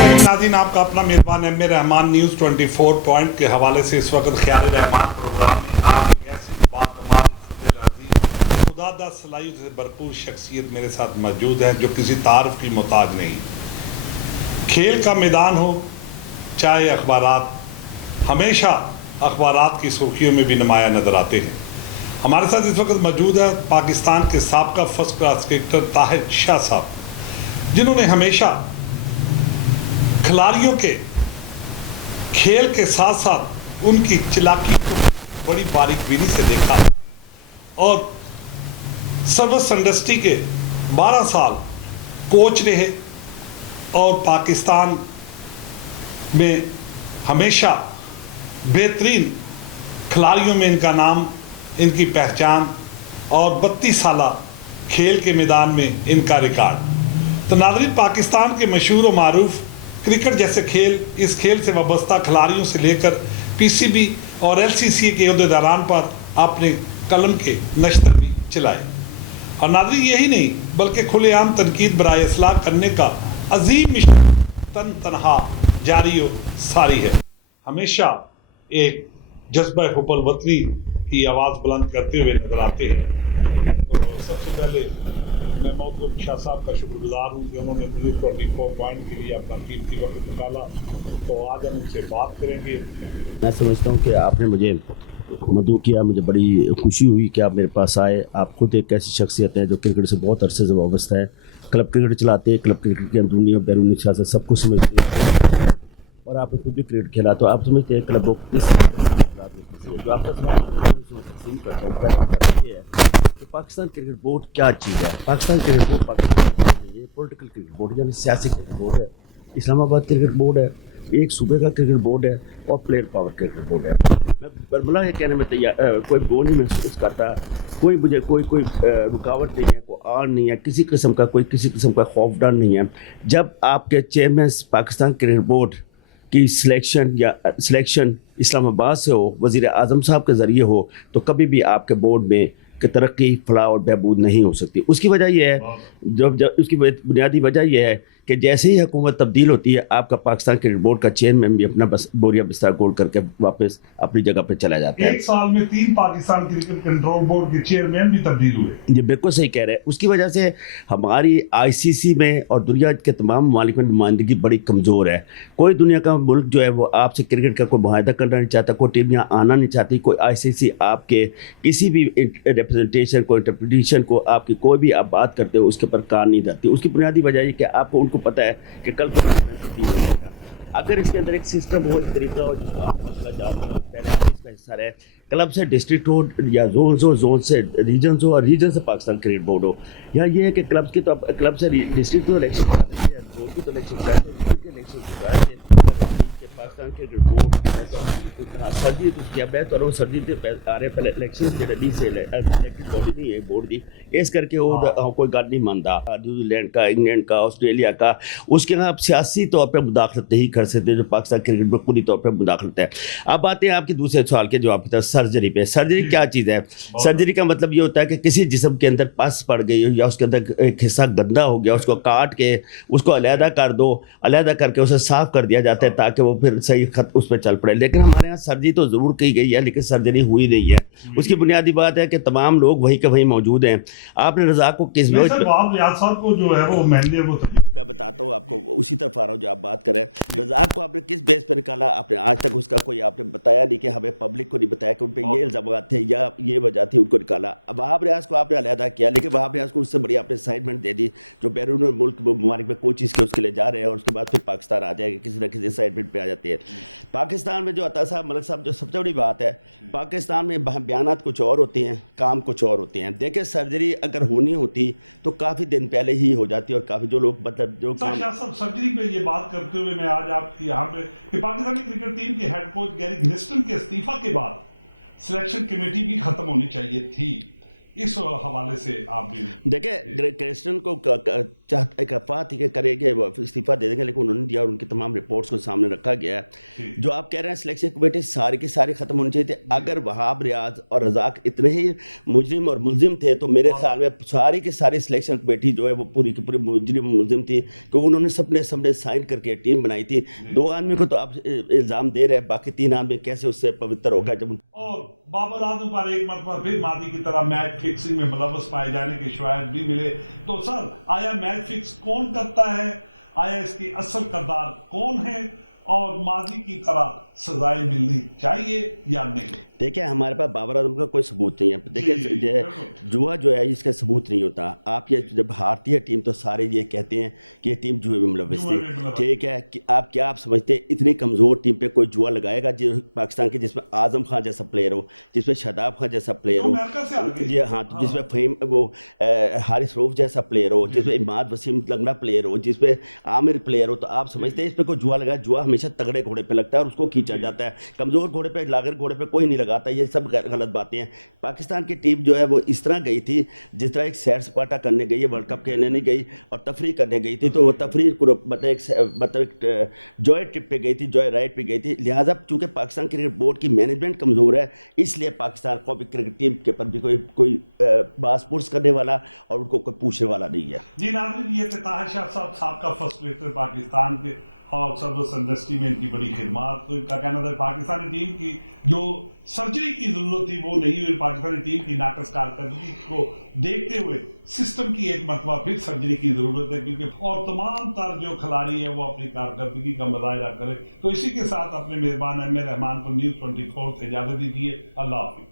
रहीम नाज़रीन, आपका अपना मेज़बान M A Rahman news 24 point के हवाले से इस वक्त ख्याल रहमान प्रोग्राम में आप एक ऐसी बाकमाल अजीज खुदादा सलाहियत से भरपूर शख्सियत मेरे साथ मौजूद है जो किसी तारीफ की मोहताज नहीं। खेल का मैदान हो चाहे अखबारात, हमेशा अखबारात की सुर्खियों में भी नुमाया नज़र आते हैं। हमारे साथ इस वक्त मौजूद है पाकिस्तान के साबका first class cricketer Tahir Shah साहब, जिन्होंने हमेशा खिलाड़ियों के खेल के साथ साथ उनकी चालाकी को बड़ी बारीकबीनी से देखा और सर्विस इंडस्ट्री के 12 साल कोच रहे और पाकिस्तान में हमेशा बेहतरीन खिलाड़ियों में इनका नाम, इनकी पहचान और 32 साल खेल के मैदान में इनका रिकॉर्ड। तो नाज़रीन, पाकिस्तान के मशहूर व मारूफ क्रिकेट जैसे खेल, इस खेल से वाबस्ता खिलाड़ियों से लेकर पीसीबी और एलसीसी के अहदेदारान पर आपने कलम के नश्तर भी चलाए। और नाज़रीन, यही नहीं बल्कि खुलेआम तनकीद बराए इस्लाह करने का अजीम मिशन तनहा जारी व सारी है। हमेशा एक जज्बा हुब्बुल वतनी की आवाज़ बुलंद करते हुए नजर आते हैं। तो सबसे पहले मैं मोहतरम शाह साहब का शुक्रगुजार हूँ कि उन्होंने न्यूज़ 24 पॉइंट के लिए अपना कीमती वक्त निकाला। तो आज हम उनसे बात करेंगे। मैं समझता हूँ कि आपने मुझे मदऊ किया, मुझे बड़ी खुशी हुई कि आप मेरे पास आए। आप खुद एक ऐसी शख्सियत हैं जो क्रिकेट से बहुत अरसे से वाबस्ता है, क्लब क्रिकेट चलाते हैं, क्लब क्रिकेट की अंदरूनी और बैरूनी सियासत सब कुछ समझते हैं और आपने खुद भी क्रिकेट खेला, तो आप समझते हैं क्लबों किस तरीके जो आपका सवाल तकसीम करता हूँ। पहला मतलब ये है कि पाकिस्तान क्रिकेट बोर्ड क्या चीज़ है। Pakistan cricket board Pakistan cricket board नहीं है, पॉलिटिकल क्रिकेट बोर्ड यानी सियासी क्रिकेट बोर्ड है, इस्लामाबाद क्रिकेट बोर्ड है, एक सूबे का क्रिकेट बोर्ड है और प्लेयर पावर क्रिकेट बोर्ड है। मैं बरमला ये कहने में तैयार कोई वो नहीं महसूस करता, कोई मुझे कोई रुकावट नहीं है, कोई आड़ नहीं है, किसी किस्म का खौफ डर नहीं है। जब आपके चेयरमैन पाकिस्तान क्रिकेट बोर्ड की सिलेक्शन इस्लामाबाद से हो, वज़ीर आज़म साहब के ज़रिए हो, तो कभी भी आपके बोर्ड में कि तरक्की, फलाह और बहबूद नहीं हो सकती। उसकी वजह यह है, जब उसकी बुनियादी वजह यह है कि जैसे ही हुकूमत तब्दील होती है, आपका पाकिस्तान क्रिकेट बोर्ड का चेयरमैन भी अपना बोरिया बिस्तर गोल करके वापस अपनी जगह पर चला जाता है। एक साल में 3 पाकिस्तान क्रिकेट कंट्रोल बोर्ड के चेयरमैन भी तब्दील हुए। ये बिल्कुल सही कह रहे हैं। उसकी वजह से हमारी आईसीसी में और दुनिया के तमाम ममालिक में नुमाइंदगी बड़ी कमज़ोर है। कोई दुनिया का मुल्क जो है वो आपसे क्रिकेट का कोई मुआहदा करना नहीं चाहता, कोई टीम यहाँ आना नहीं चाहती, कोई आईसीसी आपके किसी भी रिप्रेजेंटेशन को, इंटरप्रिटेशन को, आपकी कोई भी आप बात करते हो उसके ऊपर कान नहीं धरती। उसकी बुनियादी वजह ये कि आपको उनको पता है कि कल को तब्दील हो जाएगा। अगर इसके अंदर एक सिस्टम हो, एक तरीका हो जिसको आप मसला जानते हो, पहले आप इसका हिस्सा रहे, क्लब से डिस्ट्रिक्ट हो या जोन हो, जोन से रीजन हो और रीजन से पाकिस्तान क्रिकेट बोर्ड हो। या ये है कि क्लब की तो क्लब से डिस्ट्रिक्ट तो इलेक्शन करा देते हैं, जोन की तो इलेक्शन कराते हैं, रीजन के इलेक्शन करा देते हैं कि पाकिस्तान क्रिकेट बोर्ड सर्दी तो क्या मैं तो सर्दी आ रहे पहले इलेक्शन जल्दी से इलेक्टेड बॉडी नहीं है बोर्ड की, इस करके वो कोई गल नहीं मानता। न्यूजीलैंड का, इंग्लैंड का, ऑस्ट्रेलिया का, उसके यहाँ आप सियासी तौर पर मुदाखलत नहीं कर सकते जो पाकिस्तान क्रिकेट में पूरी तौर पर मुदाखलत है। अब आते हैं आपके दूसरे सवाल के जवाब की तरफ, सर्जरी पे। सर्जरी क्या चीज़ है? सर्जरी का मतलब ये होता है कि किसी जिस्म के अंदर पस पड़ गई हो या उसके अंदर एक हिस्सा गंदा हो गया, उसको काट के उसको अलहदा कर दो, अलहदा करके उसे साफ़ कर दिया जाता है ताकि वो फिर सही खत उस पर चल पड़े। लेकिन हमारे यहाँ सर्जरी तो ज़रूर की गई है लेकिन सर्जरी हुई नहीं है। उसकी बुनियादी बात है कि तमाम लोग वहीं के वहीं मौजूद हैं। आपने रज़ाक को किस को जो है वो मैं बताता हूँ आपको, उसी तरफ आ रहा हूँ जो आप बात करें। रज़ाक को आपने किस बेस पर निकाला? आपने आज तक उसका कोई आपने बताया नहीं कि हमें पब्लिक को नहीं बताया कि उन पर ये इल्ज़ाम थे या ये वजह थी, उनको निकाला। अब वहाब रियाज को आपने अलहदा किया, लेकिन वहाब रियाज को उससे बड़ी आपने असाइनमेंट दे दी जो बैरून मुल्क ममालिक में कोचिज़ के उसके लिए जा रहे हैं और उसके बाद फिर पाकिस्तान आ जाएगा, किसी न किसी असाइनमेंट पर आ जाती है। पाकिस्तान में जो अता साहब मलिक साहब, जो सबसे बड़ी बात है, पाकिस्तान में बयानात कुछ और होते हैं, काम कुछ और होते हैं। देखिए, सर्जरी अगर होनी होती तो काफ़ी दिन पहले ही हो जाती और काफ़ी जो लोग मतलब जो सर्जरी पे ये बात करते हुए मैं आज आपकी यहाँ पे कि पाकिस्तानी क्रिकेट टीम के हेड कोच गैरी ग्लिस्टन के इस्तीफा के बाद सिलेक्शन कमेटी भी खत्म होनी चाहिए थी। इस हवाले से आप भी देखिए क्रिस्टन को एक अफवाह थी कि करेंगे वो इस्तीफा दे देंगे, लेकिन उन्होंने दिया और उनकी तमाम रिपोर्ट्स को सामने रखा गया है। जो आप कह रहे हैं सिलेक्शन कमेटी सारी की सारी ख़त्म होनी चाहिए थी। अगर वहाब, रियाज और रज़ाक इतने ही मुजरिम और मुलजिम थे तो मेरे ख्याल में सारी की सारी सिलेक्शन कमेटी जो है वो पूरी की पूरी मुजरिम मुलजिम थी, क्योंकि उन्होंने सबने साइन करके टीम बनाई थी। 2 आदमी को तो आप इल्ज़ाम दे रहे हैं, बाकी 3 आदमी कैसे उससे पवित्र होगा जब। और बाबर आजम पर एक मरतबा फिर मादी की तरह मैच फिक्सिंग में मुलव्वस पाए जाने के शवाहिद भी मिले। तो सर, आया मैच फिक्स कौन करता है, आया इसकी असल करदार कौन है, और मादी की तरह सजाएं मिलनी चाहिए या नहीं? देखिए हमारे पास बाबर आजम का कोई सबूत नहीं है। देखिए जुआ जो है इसका सबूत नहीं होता। आप ये जब हारती है टीम तो सारे ये कहते हैं कि ये टीम जुए में मुलव्वस थी। ठीक है कि आप समझते हैं इतनी कमज़ोर टीम पे कोई जुआ लगाएगा जो पाकिस्तान की, जिसमें आजम खान जैसा प्लेयर हो, जिसमें शादाब खान जैसा प्लेयर हो, ये हाँ, जिसमें फ़हीम वो हारिस रऊफ़ जैसा प्लेयर हो, जिसमें इमाद वसीम लंगड़ा प्लेयर हो, जिसमें आमिर प्लेयर हो, तो आप समझते हैं इस पर कोई जुआ लगाए? जुआ हमेशा तगड़े घोड़े पे लगता है और उसको खींचा जाता है। कमज़ोर घोड़े पे, लागर घोड़े पे कोई नहीं लगाता। ये सब गलत बातें हैं। पाकिस्तान की टीम जो है वो इस तरह गई थी जिस तरह एक सैर सपाटा करने गई है, वर्ल्ड कप खेलने नहीं गई और तफरीह करने गई थी। तो वो तफरीह मतलब एक जॉय ट्रिप पे गई थी, जॉय राइड पे गई थी। लिहाजा चूँकि पाकिस्तान क्रिकेट बोर्ड की मैनेजमेंट कमज़ोर है, इसलिए पाकिस्तान कौमी क्रिकेट टीम के पर भी कोई बास पुरस करने वाला और उनको कोई पूछने वाला नहीं है। जी नाज़रीन, ये थे ताहिर शाह साहब, साबका फर्स्ट लेटर पाकिस्तान के और सर्विस इंडस्ट्री में इनकी बड़ी खिदमत। तो इनका कहना था पाकिस्तानी टीम की जो सर्जरी की जरूरत थी वो नहीं हुई। पाकिस्तानी टीम की नाकस कारकर्दगी को देखते हुए सिस्टम की एक मरतबा फिर सर्जरी की जरूरत है, क्योंकि और तमाम तर जो खिलाड़ी है वो अपनी कारकर्दगी का मुजाहिरा करे। तो इसी के साथ अपने मेजबान एम ए रहमान को न्यूज़ 24 से इजाजत दीजिए। अल्लाह हाफिज़।